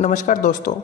नमस्कार दोस्तों,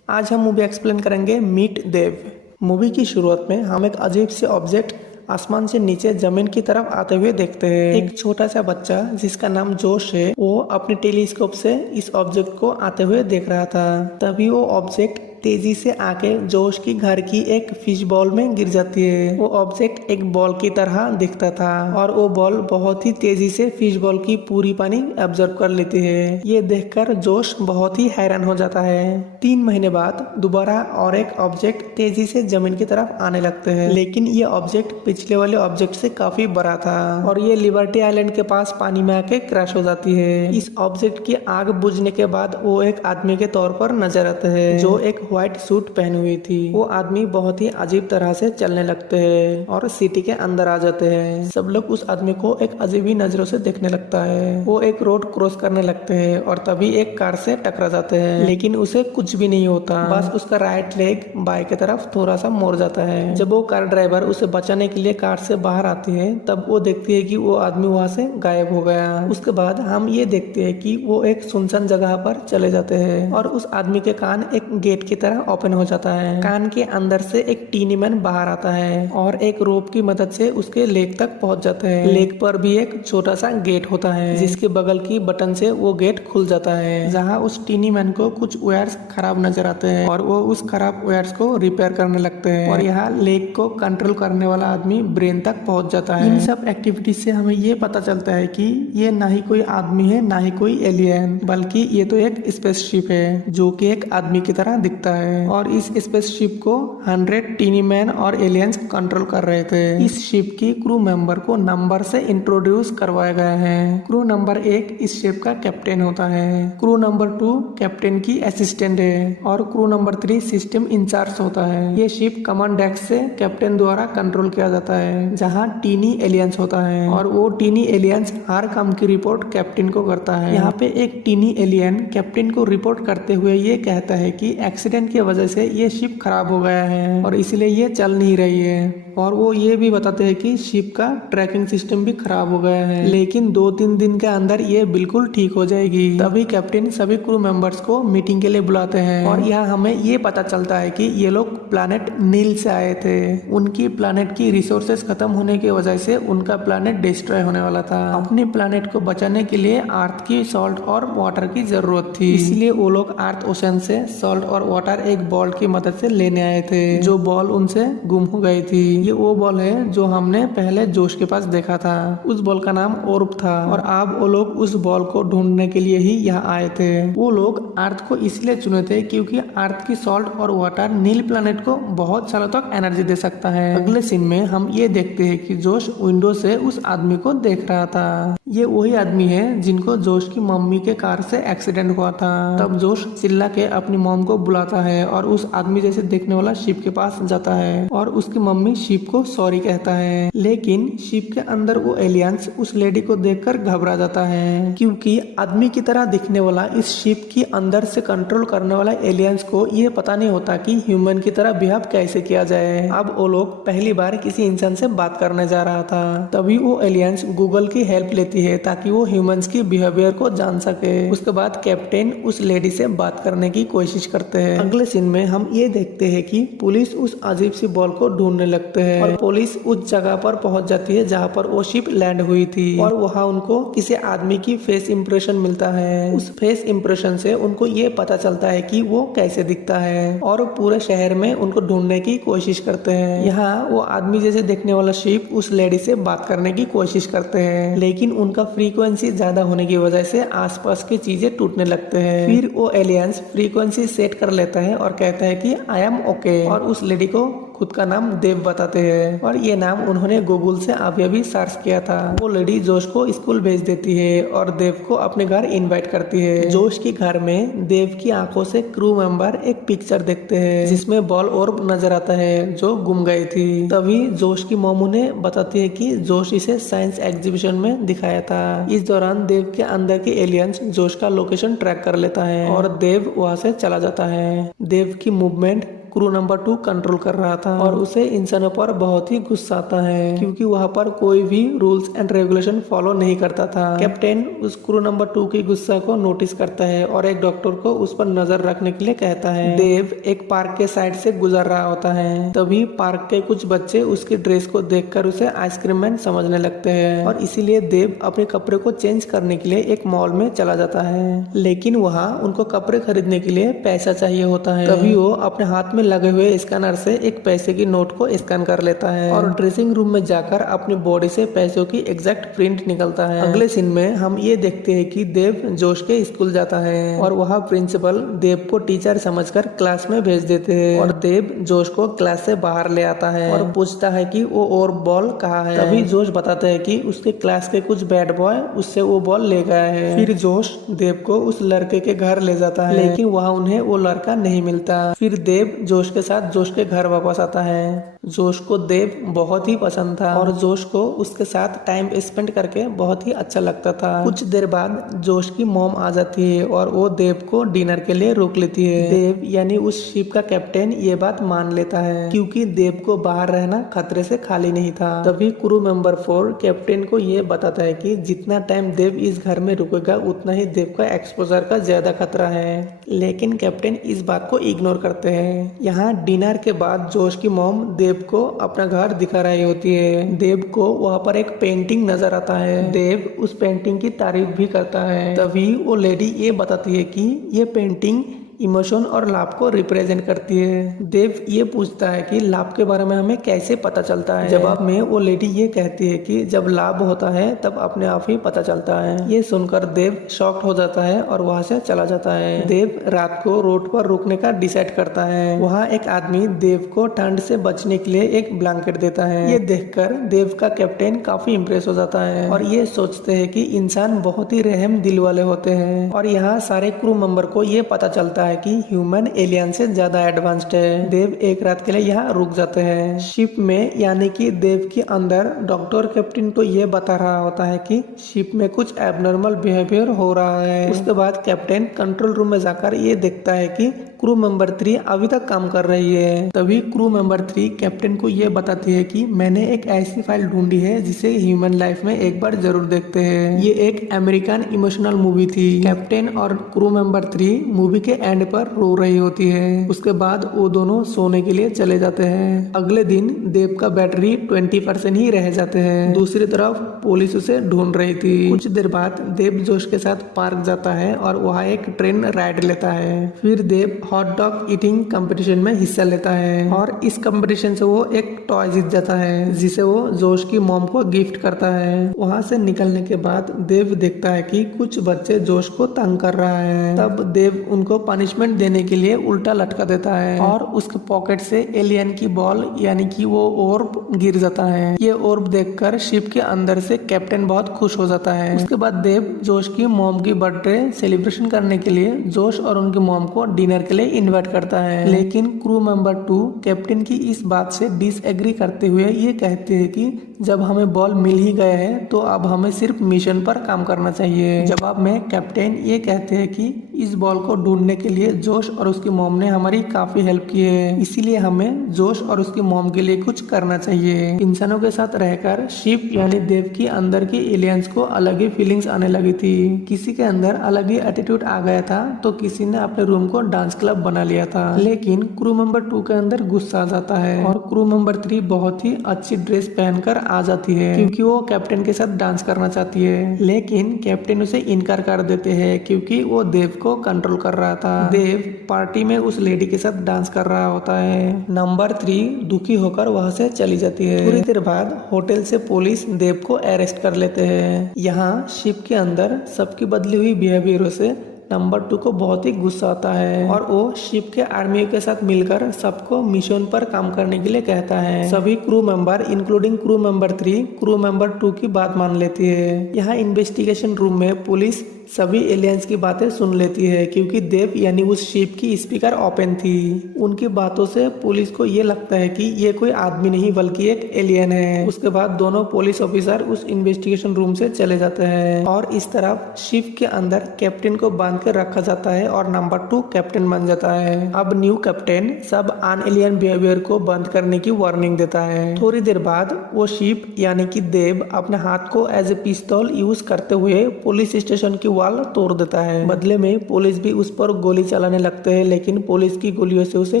आज हम मूवी एक्सप्लेन करेंगे मीट देव। मूवी की शुरुआत में हम एक अजीब से ऑब्जेक्ट आसमान से नीचे जमीन की तरफ आते हुए देखते हैं। एक छोटा सा बच्चा जिसका नाम जोश है, वो अपने टेलीस्कोप से इस ऑब्जेक्ट को आते हुए देख रहा था। तभी वो ऑब्जेक्ट तेजी से आके जोश की घर की एक फिश बॉल में गिर जाती है। वो ऑब्जेक्ट एक बॉल की तरह दिखता था और वो बॉल बहुत ही तेजी से फिश बॉल की पूरी पानी ऑब्जर्व कर लेती है। ये देखकर जोश बहुत ही हैरान हो जाता है। 3 महीने बाद दोबारा और एक ऑब्जेक्ट तेजी से जमीन की तरफ आने लगते हैं, लेकिन ये ऑब्जेक्ट पिछले वाले ऑब्जेक्ट से काफी बड़ा था और ये लिबर्टी आइलैंड के पास पानी में आके क्रैश हो जाती है। इस ऑब्जेक्ट की आग बुझने के बाद वो एक आदमी के तौर पर नजर आते हैं जो एक व्हाइट सूट पहनी हुई थी। वो आदमी बहुत ही अजीब तरह से चलने लगते हैं और सिटी के अंदर आ जाते हैं। सब लोग उस आदमी को एक अजीब ही नजरों से देखने लगता है। वो एक रोड क्रॉस करने लगते हैं और तभी एक कार से टकरा जाते हैं, लेकिन उसे कुछ भी नहीं होता, बस उसका राइट लेग बाएं की तरफ थोड़ा सा मोड़ जाता है। जब वो कार ड्राइवर उसे बचाने के लिए कार से बाहर आती है, तब वो देखती है कि वो आदमी वहाँ से गायब हो गया। उसके बाद हम ये देखते हैं कि वो एक सुनसान जगह पर चले जाते हैं और उस आदमी के कान एक गेट की तरह ओपन हो जाता है। कान के अंदर से एक टीनी मैन बाहर आता है और एक रोप की मदद से उसके लेग तक पहुंच जाते हैं। लेग पर भी एक छोटा सा गेट होता है जिसके बगल की बटन से वो गेट खुल जाता है, जहाँ उस टीनी मैन को कुछ वायर्स खराब नजर आते हैं और वो उस खराब वायर्स को रिपेयर करने लगते हैं और यहाँ लेग को कंट्रोल करने वाला आदमी ब्रेन तक पहुंच जाता है। इन सब एक्टिविटीज से हमें ये पता चलता है कि ये ना ही कोई आदमी है ना ही कोई एलियन, बल्कि ये तो एक स्पेसशिप है जो कि एक आदमी की तरह दिखता है और इस स्पेसशिप को 100 टीनी मैन और एलियंस कंट्रोल कर रहे थे। इस शिप की क्रू मेंबर को नंबर से इंट्रोड्यूस करवाया गया है। क्रू नंबर 1 इस शिप का कैप्टन होता है, क्रू नंबर 2 कैप्टन की असिस्टेंट है और क्रू नंबर 3 सिस्टम इंचार्ज होता है। ये शिप कमांड डेक से कैप्टन द्वारा कंट्रोल किया जाता है, जहाँ टीनी एलियंस होता है और वो टीनी एलियंस हर काम की रिपोर्ट कैप्टन को करता है। यहाँ पे एक टीनी एलियन कैप्टन को रिपोर्ट करते हुए ये कहता है कि एक्सीडेंट की वजह से ये शिप खराब हो गया है और इसलिए ये चल नहीं रही है, और वो ये भी बताते हैं कि शिप का ट्रैकिंग सिस्टम भी खराब हो गया है, लेकिन 2-3 दिन के अंदर ये बिल्कुल ठीक हो जाएगी। तभी कैप्टन सभी क्रू मेंबर्स को मीटिंग के लिए बुलाते हैं और यहाँ हमें ये पता चलता है कि ये लोग प्लैनेट नील से आए थे। उनकी प्लैनेट की रिसोर्सेज खत्म होने की वजह से उनका प्लैनेट डिस्ट्रॉय होने वाला था। अपने प्लैनेट को बचाने के लिए अर्थ की सॉल्ट और वाटर की जरूरत थी, इसलिए वो लोग अर्थ ओशन से सॉल्ट और वाटर एक बॉल की मदद से लेने आए थे। जो बॉल उनसे गुम हो गई थी, ये वो बॉल है जो हमने पहले जोश के पास देखा था। उस बॉल का नाम ओर्ब था और अब वो लोग उस बॉल को ढूंढने के लिए ही यहाँ आए थे। वो लोग अर्थ को इसलिए चुने थे क्योंकि अर्थ की सॉल्ट और वाटर नील प्लैनेट को बहुत सालों तक एनर्जी दे सकता है। अगले सीन में हम ये देखते हैं कि जोश विंडो से उस आदमी को देख रहा था। ये वही आदमी है जिनको जोश की मम्मी के कार से एक्सीडेंट हुआ था। तब जोश चिल्ला के अपनी मॉम को बुलाता है और उस आदमी जैसे देखने वाला शिप के पास जाता है और उसकी मम्मी शिप को सॉरी कहता है, लेकिन शिप के अंदर वो एलियंस उस लेडी को देखकर घबरा जाता है क्योंकि आदमी की तरह दिखने वाला इस शिप की अंदर से कंट्रोल करने वाला एलियंस को ये पता नहीं होता कि ह्यूमन की तरह बिहेव कैसे किया जाए। अब वो लोग पहली बार किसी इंसान से बात करने जा रहा था, तभी वो एलियंस गूगल की हेल्प लेती है ताकि वो ह्यूमंस की बिहेवियर को जान सके। उसके बाद कैप्टन उस लेडी से बात करने की कोशिश करते हैं। अगले सीन में हम ये देखते हैं कि पुलिस उस अजीब सी बॉल को ढूंढने लगते हैं और पुलिस उस जगह पर पहुंच जाती है जहां पर वो शिप लैंड हुई थी और वहां उनको किसी आदमी की फेस इंप्रेशन मिलता है। उस फेस इंप्रेशन से उनको ये पता चलता है कि वो कैसे दिखता है और पूरे शहर में उनको ढूंढने की कोशिश करते हैं। यहाँ वो आदमी जैसे देखने वाला शिप उस लेडी से बात करने की कोशिश करते हैं, लेकिन उनका फ्रीक्वेंसी ज्यादा होने की वजह से आसपास की चीजें टूटने लगते हैं। फिर वो एलियंस फ्रीक्वेंसी सेट कर लेता है और कहता है कि आई एम ओके और उस लेडी को खुद का नाम देव बताते हैं और ये नाम उन्होंने गूगल से अभी सर्च किया था। वो लेडी जोश को स्कूल भेज देती है और देव को अपने घर इनवाइट करती है। जोश के घर में देव की आंखों से क्रू मेंबर एक पिक्चर देखते हैं जिसमें बॉल और नजर आता है जो गुम गई थी। तभी जोश की मोमू ने बताती है कि जोश इसे साइंस एग्जीबिशन में दिखाया था। इस दौरान देव के अंदर के एलियंस जोश का लोकेशन ट्रैक कर लेता है और देव वहाँ से चला जाता है। देव की मूवमेंट क्रू नंबर 2 कंट्रोल कर रहा था और उसे इंसानों पर बहुत ही गुस्सा आता है क्योंकि वहाँ पर कोई भी रूल्स एंड रेगुलेशन फॉलो नहीं करता था। कैप्टन उस क्रू नंबर 2 की गुस्सा को नोटिस करता है और एक डॉक्टर को उस पर नजर रखने के लिए कहता है। देव एक पार्क के साइड से गुजर रहा होता है, तभी पार्क के कुछ बच्चे उसकी ड्रेस को देखकर उसे आइसक्रीम मैन समझने लगते हैं और इसीलिए देव अपने कपड़े को चेंज करने के लिए एक मॉल में चला जाता है। लेकिन वहाँ उनको कपड़े खरीदने के लिए पैसा चाहिए होता है, तभी वो अपने हाथ में लगे हुए स्कैनर से एक पैसे की नोट को स्कैन कर लेता है और ड्रेसिंग रूम में जाकर अपनी बॉडी से पैसों की एग्जैक्ट प्रिंट निकलता है। अगले सीन में हम ये देखते हैं कि देव जोश के स्कूल जाता है और वहाँ प्रिंसिपल देव को टीचर समझकर क्लास में भेज देते हैं और देव जोश को क्लास से बाहर ले आता है और पूछता है कि वो और बॉल कहाँ है। तभी जोश बताता है कि उसके क्लास के कुछ बैड बॉय उससे वो बॉल ले गया है। फिर जोश देव को उस लड़के के घर ले जाता है, लेकिन वहाँ उन्हें वो लड़का नहीं मिलता। फिर देव जोश के साथ जोश के घर वापस आता है। जोश को देव बहुत ही पसंद था और जोश को उसके साथ टाइम स्पेंड करके बहुत ही अच्छा लगता था। कुछ देर बाद जोश की मॉम आ जाती है और वो देव को डिनर के लिए रोक लेती है। देव यानी उस शिप का कैप्टन ये बात मान लेता है क्योंकि देव को बाहर रहना खतरे से खाली नहीं था। तभी क्रू मेंबर 4 कैप्टन को ये बताता है कि जितना टाइम देव इस घर में रुकेगा उतना ही देव का एक्सपोजर का ज्यादा खतरा है, लेकिन कैप्टन इस बात को इग्नोर करते हैं। यहाँ डिनर के बाद जोश की मॉम देव को अपना घर दिखा रही होती है। देव को वहाँ पर एक पेंटिंग नजर आता है। देव उस पेंटिंग की तारीफ भी करता है। तभी वो लेडी ये बताती है कि ये पेंटिंग इमोशन और लाभ को रिप्रेजेंट करती है। देव ये पूछता है कि लाभ के बारे में हमें कैसे पता चलता है। जवाब में वो लेडी ये कहती है कि जब लाभ होता है तब अपने आप ही पता चलता है। ये सुनकर देव शॉक्ड हो जाता है और वहाँ से चला जाता है। देव रात को रोड पर रुकने का डिसाइड करता है। वहाँ एक आदमी देव को ठंड से बचने के लिए एक ब्लैंकेट देता है। ये देखकर देव का कैप्टन काफी इम्प्रेस हो जाता है और ये सोचते हैं कि इंसान बहुत ही रहम दिल वाले होते हैं और यहाँ सारे क्रू मेंबर को ये पता चलता है कि ह्यूमन एलियन से ज्यादा एडवांस्ड है। देव एक रात के लिए यहाँ रुक जाते हैं। शिप में यानी कि देव के अंदर डॉक्टर कैप्टन को ये बता रहा होता है कि शिप में कुछ एबनॉर्मल बिहेवियर हो रहा है। उसके बाद कैप्टन कंट्रोल रूम में जाकर ये देखता है कि क्रू मेंबर 3 अभी तक काम कर रही है। तभी क्रू मेंबर 3 कैप्टन को ये बताती है कि मैंने एक ऐसी फाइल ढूंढी है जिसे ह्यूमन लाइफ में एक बार जरूर देखते हैं। ये एक अमेरिकन इमोशनल मूवी थी। कैप्टन और क्रू मेंबर 3 मूवी के एंड पर रो रही होती है। उसके बाद वो दोनों सोने के लिए चले जाते हैं। अगले दिन देव का बैटरी 20% ही रह जाते हैं। दूसरी तरफ पुलिस उसे ढूंढ रही थी। कुछ देर बाद देव जोश के साथ पार्क जाता है और वहाँ एक ट्रेन राइड लेता है। फिर देव हॉट डॉग ईटिंग कंपटीशन में हिस्सा लेता है और इस कंपटीशन से वो एक टॉय जीत जाता है जिसे वो जोश की मॉम को गिफ्ट करता है। वहाँ से निकलने के बाद देव देखता है कि कुछ बच्चे जोश को तंग कर रहा है। तब देव उनको पनिशमेंट देने के लिए उल्टा लटका देता है और उसके पॉकेट से एलियन की बॉल यानी कि वो ऑर्ब गिर जाता है। ये ऑर्ब देखकर शिप के अंदर से कैप्टन बहुत खुश हो जाता है। उसके बाद देव जोश की मॉम की बर्थडे सेलिब्रेशन करने के लिए जोश और उनकी मॉम को डिनर के लिए इन्वाइट करता है, लेकिन क्रू मेंबर 2 कैप्टन की इस बात से डिसएग्री करते हुए ये कहते हैं कि जब हमें बॉल मिल ही गया है तो अब हमें सिर्फ मिशन पर काम करना चाहिए। जवाब में कैप्टन ये कहते हैं कि इस बॉल को ढूंढने के लिए जोश और उसकी मॉम ने हमारी काफी हेल्प की है, इसीलिए हमें जोश और उसकी मॉम के लिए कुछ करना चाहिए। इंसानों के साथ रहकर शिप यानी देव की अंदर की एलियंस को अलग ही फीलिंग्स आने लगी थी। किसी के अंदर अलग ही एटीट्यूड आ गया था तो किसी ने अपने रूम को डांस क्लब बना लिया था। लेकिन क्रू मेंबर 2 के अंदर गुस्सा आ जाता है और क्रू मेंबर 3 बहुत ही अच्छी ड्रेस पहनकर आ जाती है क्योंकि वो कैप्टन के साथ डांस करना चाहती है, लेकिन कैप्टन उसे इनकार कर देते हैं क्योंकि वो देव को कंट्रोल कर रहा था। देव पार्टी में उस लेडी के साथ डांस कर रहा होता है। नंबर 3 दुखी होकर वहाँ से चली जाती है। थोड़ी देर बाद होटल से पुलिस देव को अरेस्ट कर लेते हैं। यहाँ शिप के अंदर सबकी बदली हुई बिहेवियरों से नंबर 2 को बहुत ही गुस्सा आता है और वो शिप के आर्मी के साथ मिलकर सबको मिशन पर काम करने के लिए कहता है। सभी crew member including crew member 3 crew member 2 की बात मान लेती है। यहाँ इन्वेस्टिगेशन रूम में पुलिस सभी एलियंस की बातें सुन लेती है क्योंकि देव यानी उस शिप की स्पीकर ओपन थी। उनकी बातों से पुलिस को ये लगता है कि ये कोई आदमी नहीं बल्कि एक एलियन है। उसके बाद दोनों पुलिस ऑफिसर उस इन्वेस्टिगेशन रूम से चले जाते हैं और इस तरफ शिप के अंदर कैप्टन को बांध कर रखा जाता है और नंबर 2 कैप्टन बन जाता है। अब न्यू कैप्टन सब अन एलियन बिहेवियर को बंद करने की वार्निंग देता है। थोड़ी देर बाद वो शिप यानी कि देव अपने हाथ को एज ए पिस्तौल यूज करते हुए पुलिस स्टेशन की वॉल तोड़ देता है। बदले में पुलिस भी उस पर गोली चलाने लगते हैं लेकिन पुलिस की गोलियों से उसे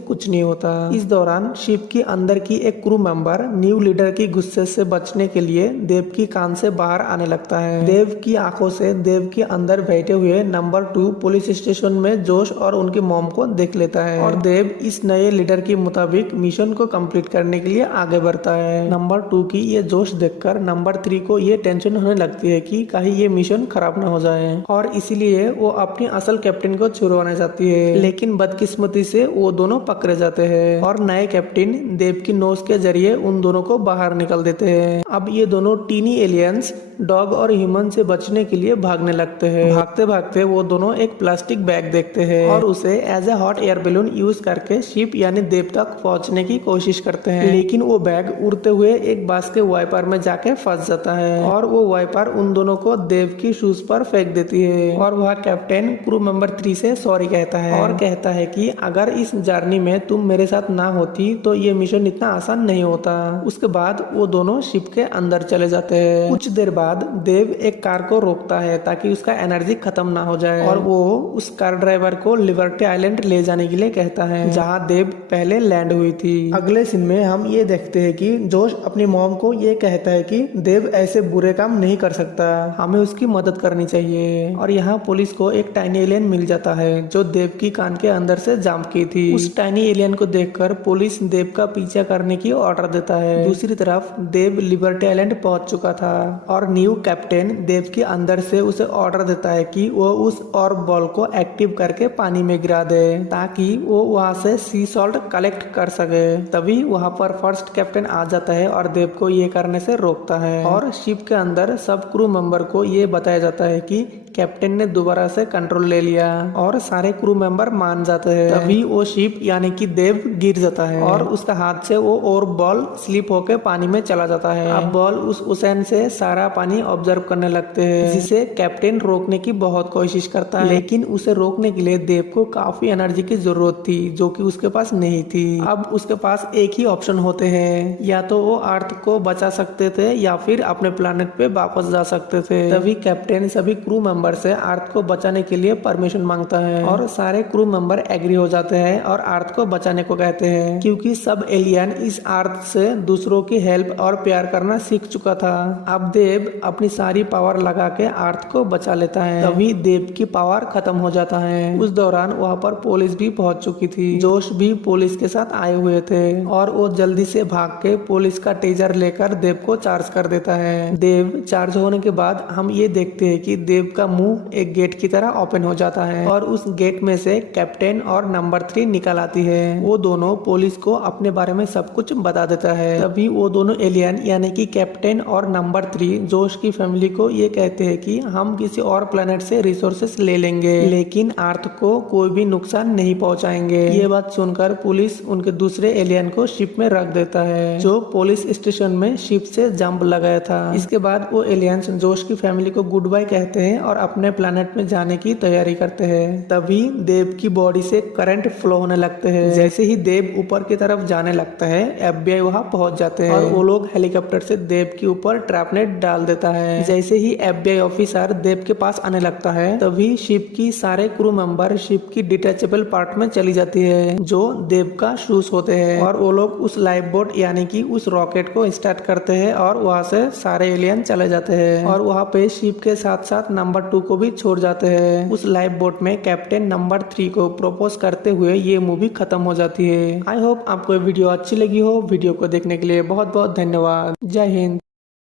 कुछ नहीं होता। इस दौरान शिप के अंदर की एक क्रू मेंबर न्यू लीडर की गुस्से से बचने के लिए देव की कान से बाहर आने लगता है। देव की आंखों से देव के अंदर बैठे हुए नंबर 2 पुलिस स्टेशन में जोश और उनकी मॉम को देख लेता है और देव इस नए लीडर के मुताबिक मिशन को कंप्लीट करने के लिए आगे बढ़ता है। नंबर 2 की ये जोश देखकर नंबर 3 को ये टेंशन होने लगती है कि कहीं ये मिशन खराब न हो जाए और इसीलिए वो अपनी असल कैप्टन को छुड़वाना चाहती है। लेकिन बदकिस्मती से वो दोनों पकड़े जाते हैं और नए कैप्टन देव की नोज के जरिए उन दोनों को बाहर निकल देते हैं। अब ये दोनों टीनी एलियंस डॉग और ह्यूमन से बचने के लिए भागने लगते हैं। भागते भागते वो दोनों एक प्लास्टिक बैग देखते हैं और उसे as a hot air balloon use करके शिप यानी देव तक पहुंचने की कोशिश करते हैं। लेकिन वो बैग उड़ते हुए एक बांस के वाइपर में जाके फंस जाता है और वो वाइपर उन दोनों को देव की शूज पर फेंक देती है और वह कैप्टन क्रू मेंबर 3 से सॉरी कहता है और कहता है कि अगर इस जर्नी में तुम मेरे साथ ना होती तो ये मिशन इतना आसान नहीं होता। उसके बाद वो दोनों शिप के अंदर चले जाते हैं। कुछ देर बाद देव एक कार को रोकता है ताकि उसका एनर्जी खत्म ना हो जाए और वो उस कार ड्राइवर को लिबर्टी आइलैंड ले जाने के लिए कहता है जहाँ देव पहले लैंड हुई थी। अगले सीन में हम ये देखते हैं कि जोश अपनी मॉम को ये कहता है कि देव ऐसे बुरे काम नहीं कर सकता, हमें उसकी मदद करनी चाहिए। और यहाँ पुलिस को एक टाइनी एलियन मिल जाता है जो देव की कान के अंदर से जंप की थी। उस टाइनी एलियन को देखकर पुलिस देव का पीछा करने की ऑर्डर देता है। दूसरी तरफ देव लिबर्टी आइलैंड पहुंच चुका था और न्यू कैप्टन देव के अंदर से उसे ऑर्डर देता है कि वो उस ऑर्ब बॉल को एक्टिव करके पानी में गिरा दे ताकि वो वहाँ से सी सॉल्ट कलेक्ट कर सके। तभी वहाँ पर फर्स्ट कैप्टन आ जाता है और देव को ये करने से रोकता है और शिप के अंदर सब क्रू मेंबर को ये बताया जाता है कि कैप्टन ने दोबारा से कंट्रोल ले लिया और सारे क्रू मेंबर मान जाते हैं। तभी वो शिप यानी कि देव गिर जाता है और उसका हाथ से वो और बॉल स्लिप होकर पानी में चला जाता है। अब बॉल उस ओशन से सारा पानी ऑब्जर्व करने लगते हैं जिसे कैप्टन रोकने की बहुत कोशिश करता है लेकिन उसे रोकने के लिए देव को काफी एनर्जी की जरूरत थी जो कि उसके पास नहीं थी। अब उसके पास एक ही ऑप्शन होते हैं, या तो वो अर्थ को बचा सकते थे या फिर अपने प्लेनेट पे वापस जा सकते थे। तभी कैप्टन सभी क्रू मेंबर से अर्थ को बचाने के लिए परमिशन मांगता है और सारे क्रू मेंबर एग्री हो जाते हैं और अर्थ को बचाने को कहते हैं क्योंकि सब एलियन इस अर्थ से दूसरों की हेल्प और प्यार करना सीख चुका था। अब देव अपनी सारी पावर लगा के अर्थ को बचा लेता है। तभी देव की पावर खत्म हो जाता है। उस दौरान वहाँ पर पुलिस भी पहुंच चुकी थी। जोश भी पुलिस के साथ आए हुए थे और वो जल्दी से भाग के पुलिस का टेजर लेकर देव को चार्ज कर देता है। देव चार्ज होने के बाद हम ये देखते हैं कि देव का मुंह एक गेट की तरह ओपन हो जाता है और उस गेट में से कैप्टन और नंबर 3 निकल आती है। वो दोनों पुलिस को अपने बारे में सब कुछ बता देता है। तभी वो दोनों एलियन यानी कि कैप्टन और नंबर 3 जोश की फैमिली को ये कहते हैं कि हम किसी और प्लेनेट से रिसोर्सेस ले लेंगे लेकिन अर्थ को कोई भी नुकसान नहीं पहुंचाएंगे। ये बात सुनकर पुलिस उनके दूसरे एलियन को शिप में रख देता है जो पुलिस स्टेशन में शिप से जंप लगाया था। इसके बाद वो एलियंस जोश की फैमिली को गुड बाय कहते हैं और अपने प्लेनेट में जाने की तैयारी करते हैं। तभी देव की बॉडी से करंट फ्लो होने लगते हैं। जैसे ही देव ऊपर की तरफ जाने लगता है FBI वहां पहुंच जाते हैं और वो लोग हेलीकॉप्टर से देव के ऊपर ट्रैपनेट डाल देता है। जैसे ही FBI ऑफिसर देव के पास आने लगता है तभी शिप की सारे क्रू मेंबर शिप की डिटैचेबल पार्ट में चली जाती है जो देव का शूज होते हैं और वो लोग उस लाइफ बोट यानी कि उस रॉकेट को स्टार्ट करते हैं और वहाँ से सारे एलियन चले जाते हैं और वहाँ पे शिप के साथ साथ नंबर 2 को भी छोड़ जाते हैं। उस लाइफ बोट में कैप्टन नंबर 3 को प्रपोज करते हुए ये मूवी खत्म हो जाती है। आई होप आपको वीडियो अच्छी लगी हो। वीडियो को देखने के लिए बहुत बहुत धन्यवाद। जय हिंद।